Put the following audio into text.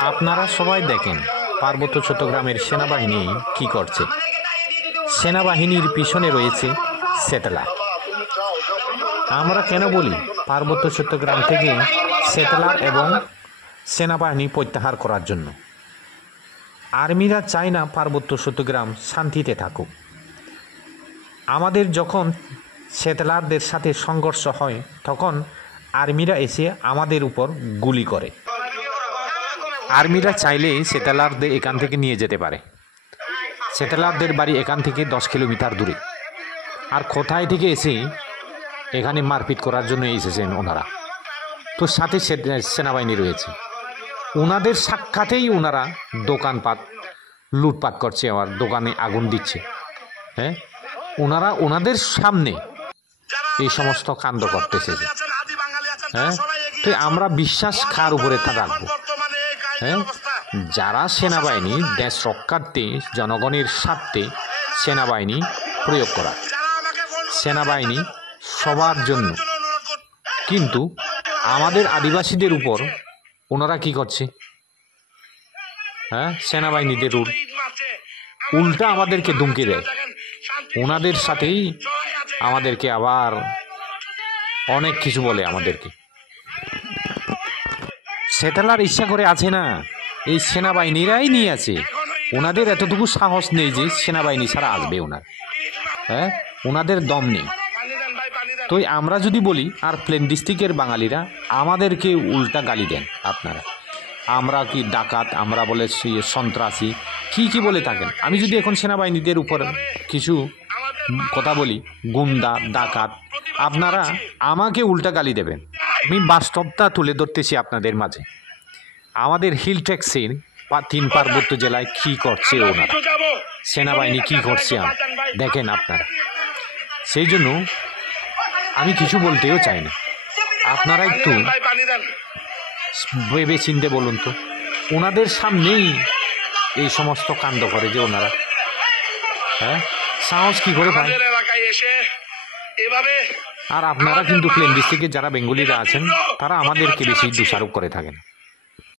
আপনারা সবাই দেখেন পার্বত্য চট্টগ্রামের সেনাবাহিনী কি করছে। সেনাবাহিনীর পিছনে রয়েছে সেটেলার। আমরা কেন বলি পার্বত্য চট্টগ্রাম থেকে সেটেলার এবং সেনাবাহিনী প্রত্যাহার করার জন্য? আর্মিরা চায় না পার্বত্য চট্টগ্রাম শান্তিতে থাকুক। আমাদের যখন সেটেলারদের সাথে সংঘর্ষ হয় তখন আর্মিরা এসে আমাদের উপর গুলি করে। আর্মিরা চাইলে সেটেলারদের এখান থেকে নিয়ে যেতে পারে। সেটেলারদের বাড়ি এখান থেকে 10 কিলোমিটার দূরে। আর কোথায় থেকে এসে এখানে মারপিট করার জন্য এসেছেন ওনারা। তো সাথে সেনাবাহিনী রয়েছে। ওনাদের সাক্ষাতেই ওনারা দোকানপাট লুটপাট করছে, আবার দোকানে আগুন দিচ্ছে। হ্যাঁ, ওনারা ওনাদের সামনে এই সমস্ত কাণ্ড করতেছে। হ্যাঁ, তো আমরা বিশ্বাস কার উপরে তা রাখবো? হ্যাঁ, যারা সেনাবাহিনী দেশ রক্ষার্থে জনগণের স্বার্থে সেনাবাহিনী প্রয়োগ করা, সেনাবাহিনী সবার জন্য, কিন্তু আমাদের আদিবাসীদের উপর ওনারা কি করছে? হ্যাঁ, সেনাবাহিনীদের উল্টা আমাদেরকে ধুমকি দেয়। ওনাদের সাথেই আমাদেরকে আবার অনেক কিছু বলে আমাদেরকে। সেটেলার ইচ্ছা করে আছে না, এই সেনাবাহিনীরাই নিয়ে আছে। ওনাদের এতটুকু সাহস নেই যে সেনাবাহিনী ছাড়া আসবে ওনার। হ্যাঁ, ওনাদের দম নেই। তো আমরা যদি বলি, আর প্লেন ডিস্ট্রিক্টের বাঙালিরা আমাদেরকে উল্টা গালি দেন আপনারা। আমরা কি ডাকাত, আমরা বলে সন্ত্রাসী, কি বলে থাকেন। আমি যদি এখন সেনাবাহিনীদের উপর কিছু কথা বলি, গুন্ডা ডাকাত, আপনারা আমাকে উল্টা গালি দেবেন। আমি বাস্তবতা তুলে ধরতেছি আপনাদের মাঝে। আমাদের হিল ট্যাক্সির 3 পার্বত্য জেলায় কি করছে ওনারা, সেনাবাহিনী কি করছে দেখেন আপনারা। সেই জন্য আমি কিছু বলতেও চাই না। আপনারা একটু ভেবে চিনতে বলুন তো, ওনাদের সামনেই এই সমস্ত কাণ্ড করে যে ওনারা। হ্যাঁ, সাহস কি করে পায়? আর আপনারা কিন্তু প্লেন ডিস্ট্রিক্টে যারা বেঙ্গলিরা আছেন তারা আমাদেরকে বেশি দোষারোপ করে থাকেন।